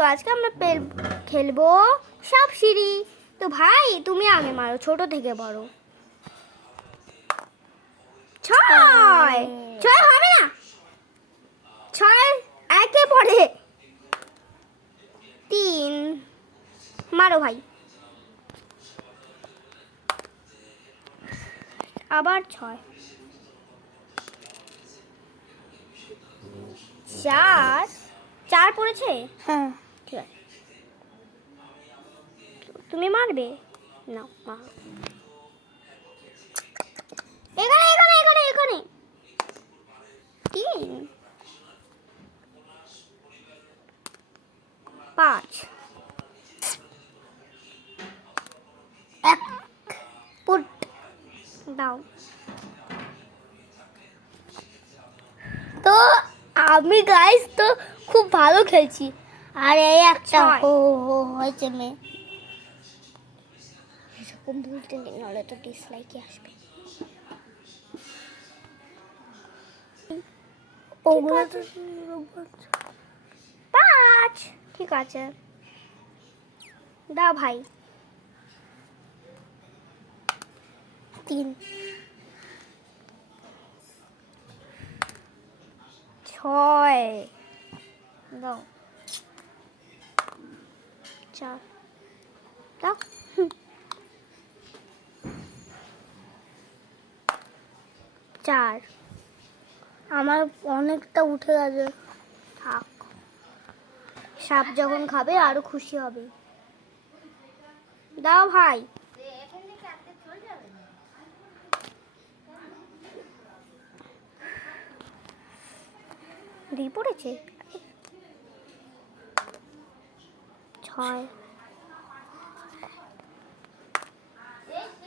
তো আজকে আমরা খেলবো সাপ সিঁড়ি। তো ভাই তুমি আগে মারো, ছোট থেকে বড়। 6 6 হবে না, 6 একে পড়ে 3। মারো ভাই, আবার 6 4 4 পড়েছে। হ্যাঁ ঠিক আছে, তুমি মারবে না, মারো। এখানে এখানে এখানে এখানে 3 5 এক পুট দাও। তো আমি গাইস তো খুব ভালো খেলছি, আর এই একটা 6 হয়েছে মেয়ে। এরকম বলতে নেই, নাহলে তো ডিসলাইকই আসবে। ওগুলো তো 5 ঠিক আছে, দাও ভাই। 3 6 দাও। 4 দাও। 4 আমার অনেকটা উঠে গেছে। থাক, সাপ যখন খাবে আরো খুশি হবে। দাও ভাই। দিয়ে পড়েছে 6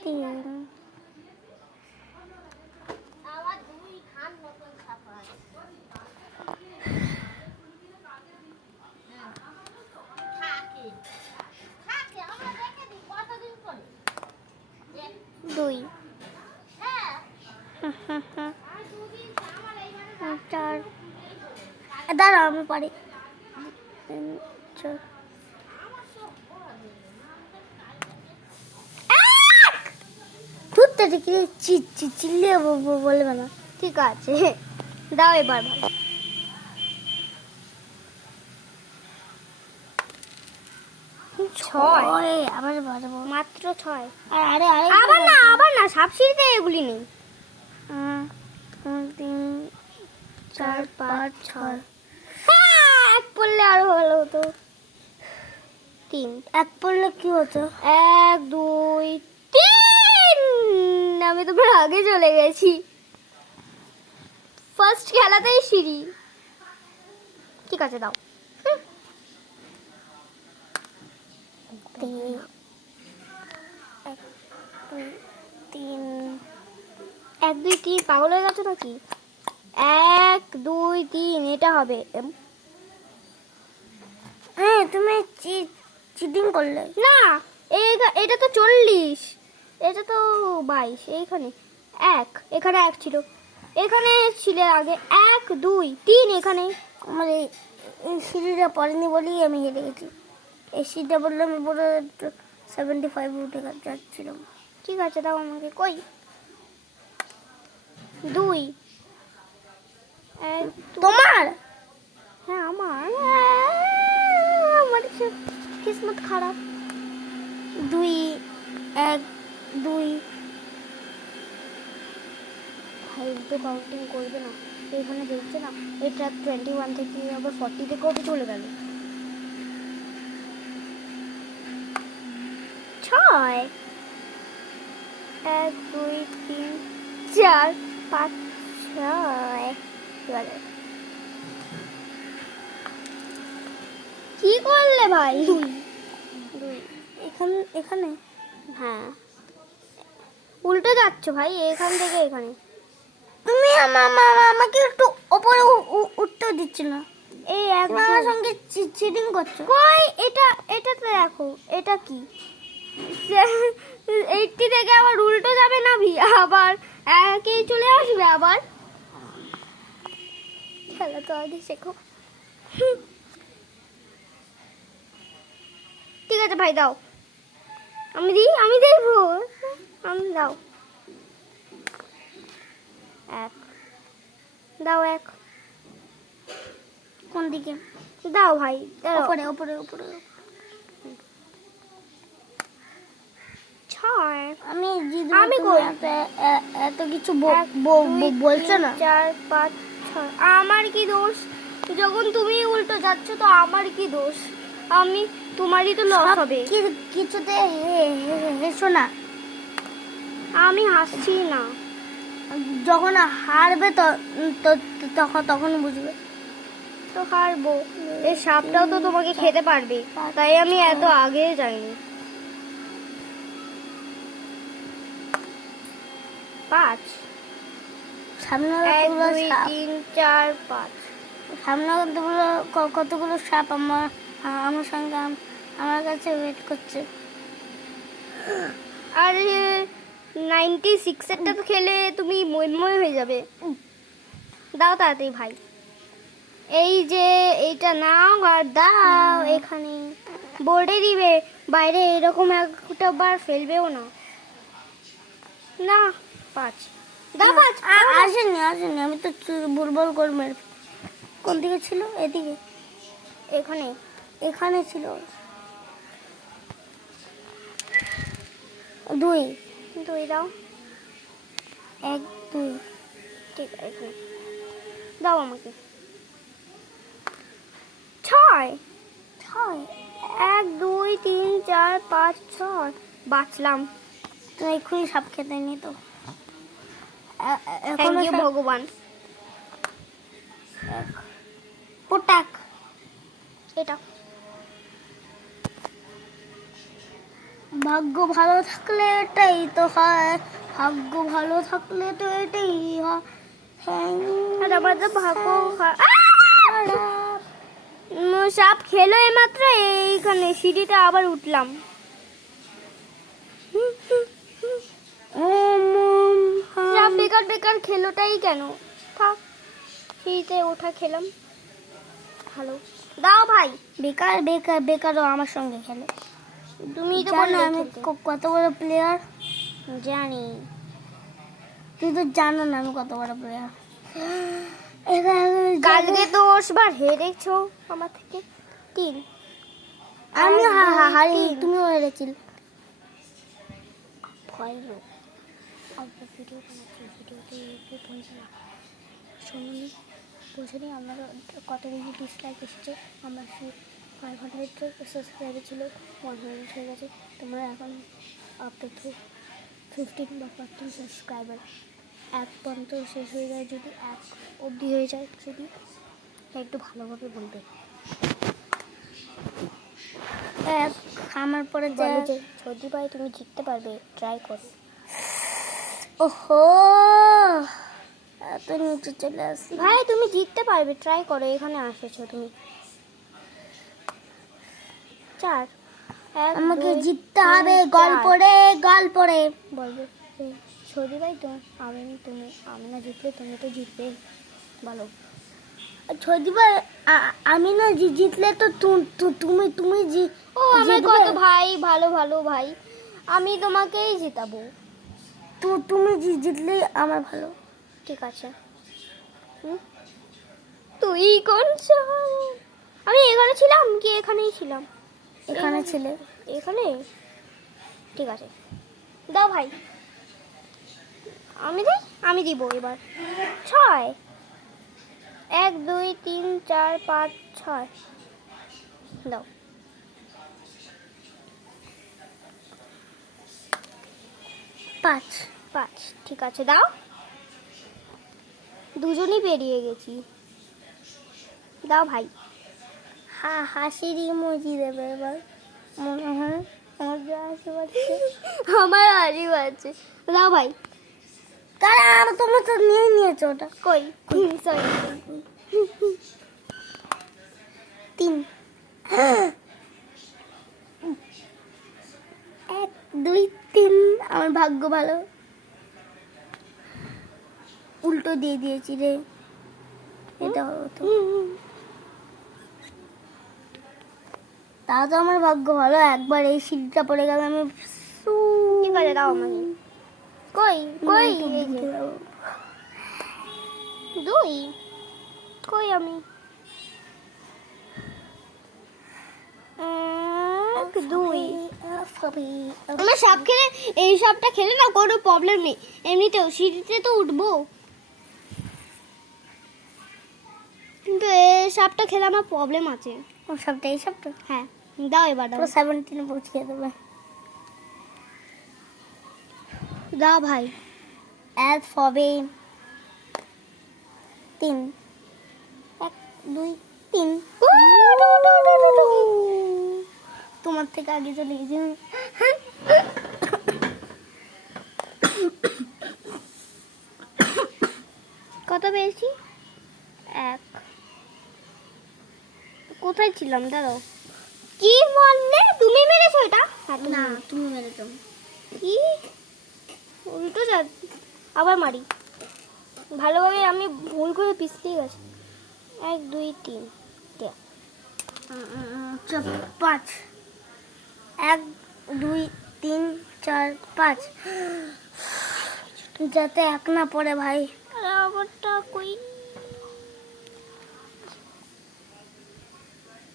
3 2 4 দাঁড়াও আমি পারি। 4 ঘুরতে দেখি চিল্লিয়ে বলবে না। ঠিক আছে, দাও এবার ভাই। 6 আবার বাড়বো। মাত্র 6। আরে আরে আবার না সাপ সিঁড়িতে এগুলি নেই। 3 4 5 6 এক পড়লে আরো ভালো হতো। 3 এক পড়লে কি হতো? 1 2 3। আমি তোমার আগে চলে গেছি, ফার্স্ট খেলাতেই সিঁড়ি। ঠিক আছে দাও। 3 1 2 3 পাগল হয়ে গেছো নাকি? 1 2 3 এটা হবে। হ্যাঁ তুমি চিটিং করলে না, এটা তো 40, এটা তো 22। এইখানে 1, এখানে 1 ছিল, এখানে ছিল আগে 1 2 3 এখানে। আমার এই সিঁড়িটা পড়েনি বলেই আমি হেরে গেছি। এই সিঁড়িটা বললে আমি পুরো 75 উঠে যাচ্ছিলাম। ঠিক আছে দাও আমাকে। কই 2 1 তোমার হ্যাঁ আমার কিসমত খারাপ। 2 1 2 ভাই তো কাউন্টিং করবে না, এখানে দেখছে না এটা 21 থেকে আবার 40 থেকে কত চলে গেল। 6 1 2 3 4 5 6 কি করলে ভাই? 2 এখানে হ্যাঁ, উল্টে যাচ্ছ ভাই, এখান থেকে এখানে। তুমি আমাকে একটু উপরে উঠতে দিচ্ছ না। এই এক তুমি আমার সঙ্গে চিটিং করছো। কই এটা, এটা তো দেখো এটা কি 80 থেকে আবার উল্টো যাবে না আবার একে চলে আসবে আবার। খেলা তো আগে শেখো। আছে ভাই, দাও। আমি দেবো। আমি দাও। এক দাও, এক। কোন দিকে? দাও ভাই, দাও। উপরে উপরে উপরে। ছয়। আমি জিতবো, আমি তুমি কই? এত কিছু এক, দুই, বলছো তিন, না। 4, 5, 6। আমার কি দোষ? যখন তুমি উল্টো যাচ্ছ তো আমার কি দোষ? আমি তোমারই তো লস সব হবে। কিছুতে হেসো না। আমি হাসছি না। যখন হারবে তখন বুঝবে। তো হারবো। এই সাপটাও তো তোমাকে খেতে পারবে, তাই আমি এত আগে যাইনি। 5। সামনে 1, কতগুলো 2, সাপ, 3, 4, 5। সামনে কতগুলো সাপ আমার সঙ্গে আমার কাছে ওয়েট করছে। আর 96 এরটা তো খেলে তুমি মইময় হয়ে যাবে। দাও তাড়াতাড়ি ভাই। এই যে এইটা নাও আর দাও এখানে। বোর্ডে দিবে, বাইরে এরকম একটা বার ফেলবেও না। না, 5। দাও 5। আসেনি আমি তো বুলবুল করে মেরে ফেলি। কোন দিকে ছিল? এদিকে, এখানে এখানে ছিল। 2 2 দাও। 1 2। ঠিক আছে, এখানে দাও আমাকে। 6। 1, 2, 3, 4, 5, 6। বাঁচলাম। তুমি এক্ষুনি সাপ খেতে নি তো। থ্যাংক ইউ ভগবান। পোটাক। এটা ভাগ্য ভালো থাকলে এটাই তো হয়, ভাগ্য ভালো থাকলে তো এটাই হয়। আর আমার তো ভাগ্য খারাপ। সাপ খেলো এইমাত্র, এইখানে সিঁড়িটা আবার উঠলাম। সাপ বেকার বেকার খেলোটাই কেন? থাক, সিঁড়িতে ওঠা খেলাম। ভালো। দাও ভাই। বেকার বেকার বেকারও আমার সঙ্গে খেলে। তুমি তো জানো বললে আমি খেলতে। কত বড় প্লেয়ার? জানি। তুই তো জানো না আমি কত বড় প্লেয়ার। কালকে তো 10 বার হেরেছো আমার থেকে। 3। আমি 1, 2, হারি, 3। তুমিও হেরেছিলে। ভয় লোক। অল্প ভিডিও বানাচ্ছি, ভিডিওতে একটু পৌঁছে না। শুনুন, বলছিনি আমার কত বেশি ডিসলাইক এসেছে। আমার 500 সাবস্ক্রাইবার ছিল, 100 হয়ে গেছে। তোমরা এখন আপ টু 15 বা 14 সাবস্ক্রাইবার। 1 পর্যন্ত শেষ হয়ে যায়, যদি 1 অবধি হয়ে যায়, যদি একটু ভালোভাবে বলবে। আমার পরে বলো যে যদি ভাই তুমি জিততে পারবে, ট্রাই করো। ওহো, এত নিচে চলে আসি। ভাই তুমি জিততে পারবে, ট্রাই করো। এখানে আসেছো তুমি। 4। 1, আমাকে 2, জিততে 3, হবে। 4। গল্প রে বলবে যে সৌদি ভাই তো আমি না জিতলে তুমি তো জিতবে। বলো। ছদিবা, আমি না জিতলে তো তুমি ও আমার জিতবে। কত ভাই, ভালো ভালো ভাই, আমি তোমাকেই জিতাবো। তুমি জিতলেই আমার ভালো। ঠিক আছে। হুম? তুই কোন শহরে? আমি এখানে ছিলাম কি এখানেই ছিলাম? এখানে ছিলে। এখানে। ঠিক আছে, দাও ভাই। আমি দিব এবার। 6। 1, 2, 3, 4, 5, 6। দাও। 5। ঠিক আছে, দাও। দুজনই পেরিয়ে গেছি। দাও ভাই। হাসির ইমোজি দেবে এবার। মনে হয় আমার যা হাসি পাচ্ছে। আমার হাসি পাচ্ছে। দাও ভাই। তারা তোমরা তো নিয়ে নিয়েছো ওটা। কই? সরি। 3। 1 2 3। আমার ভাগ্য ভালো, উল্টো দিয়ে দিয়েছি রে। এটা হতো। তাও তো আমার ভাগ্য ভালো, একবার এই সিঁড়িটা পড়ে গেল আমি ঠিক আছে দাও আমাকে। কই কই এই যে দুই, কই আমি দুই। আমার সাপ খেলে, এই সাপটা খেলে না কোনো প্রবলেম নেই, এমনিতেও সিঁড়িতে তো উঠবো, কিন্তু এই সাপটা খেলে আমার প্রবলেম আছে। সবটা এই সবটা হ্যাঁ দাও এবার দাও, 17 পৌঁছিয়ে দেবে। দাও ভাই। হবে 3, 1 2 3। তোমার থেকে আগে চলে গেছি আমি। কত পেয়েছি? 1। কোথায় ছিলাম দাঁড়াও, কি মারলে তুমি মেরেছো এটা? না তুমি মেরেছো। কি উল্টো যা, আবার মারি ভালোভাবে, আমি ভুল করে পিছলিয়ে গেছি। 1 2 3 5 1 2 3 4 5, যাতে এক না পড়ে ভাই। আরে আবারটা কই?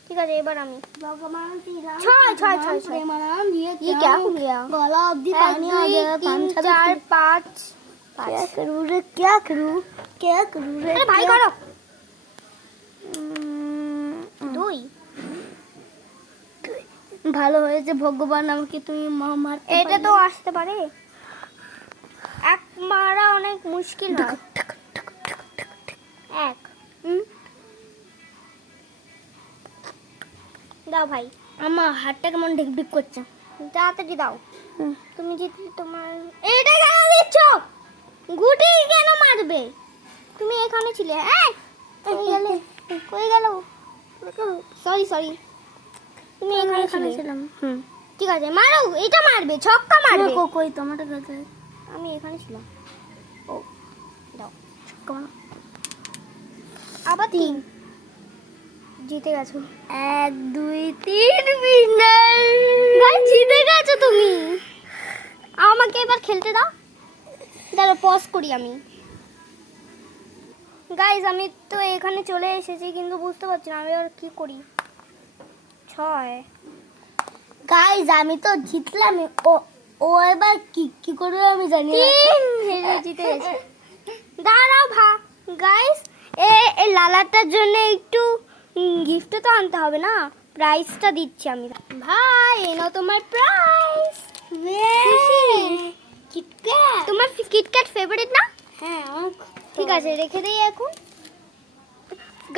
ঠিক আছে এবার আমি। छह छह छह ये क्या हो गया? गला अब्दी पानी आ गया, 3 4 5। क्या करूं रे, क्या करूं, क्या करूं रे? अरे भाई करो। 2। ভালো হয়েছে ভগবান আমাকে তুমি মারতে এটা তো আসতে পারে, এক মারা অনেক মুশকিল হয়। 1 দাও ভাই। আমার হাতটা কেমন ঢিকঢিক করছে। তাড়াতাড়ি দাও, তুমি যদি তোমার এটা কেন দিচ্ছ, গুটি কেন মারবে? তুমি এখানে ছিলে, এই কই গেলে, কই গেল? সরি সরি, তুমি এখানে ছিলে। ছিলাম। ঠিক আছে মারো, এটা মারবে, ছক্কা মারবে। কই টমেটো গাছে আমি এখানে ছিলাম। ও দাও, কোন আবার 3 জিতে গেছো। 1 2 3 উইনার। গাইস জিতে গেছো তুমি, আমাকে এবার খেলতে দাও। দাঁড়াও পজ করি আমি। গাইস আমি তো এখানে চলে এসেছি, কিন্তু বুঝতে পারছি না আমি আর কি করি। 6 গাইস আমি তো জিতলাম, ও ও এবার কি কি করবে আমি জানি না। 3 হেরে জিতে গেছি। দাঁড়াও গাইস, এই লালাটার জন্য একটু গিফট তো আনতে হবে না, প্রাইজটা দিচ্ছি আমি। ভাই এই নাও তোমার প্রাইজ। কিটক্যাট। তোমার কিটক্যাট ফেভারিট না? হ্যাঁ আমার ঠিক আছে রেখে দেই এখন।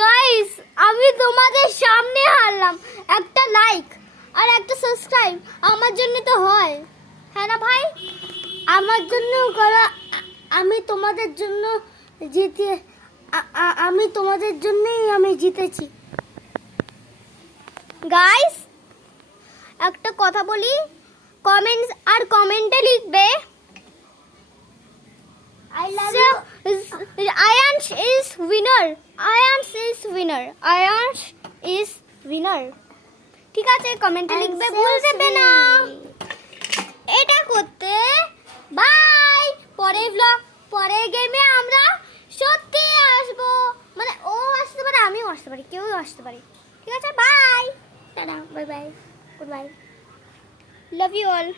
গাইস আমি তোমাদের সামনে হারলাম, একটা লাইক আর একটা সাবস্ক্রাইব আমার জন্য তো হয়, হ্যাঁ না ভাই? আমার জন্য করা, আমি তোমাদের জন্য জিতে, আমি তোমাদের জন্যই আমি জিতেছি। গাইস একটা কথা বলি, কমেন্টস আর কমেন্টে লিখবে I love Ayan's is winner, Ayan's is winner, Ayan's is winner. ঠিক আছে কমেন্টে লিখবে, ভুল দেবে না এটা করতে। বাই, পরের ব্লগ, পরের গেমে আমরা সত্যি আসবো, মানে ও আসতে পারে আমিও আসতে পারি, কেউ আসতে পারে। ঠিক আছে বাই, টাটা, bye bye, goodbye. Love you all.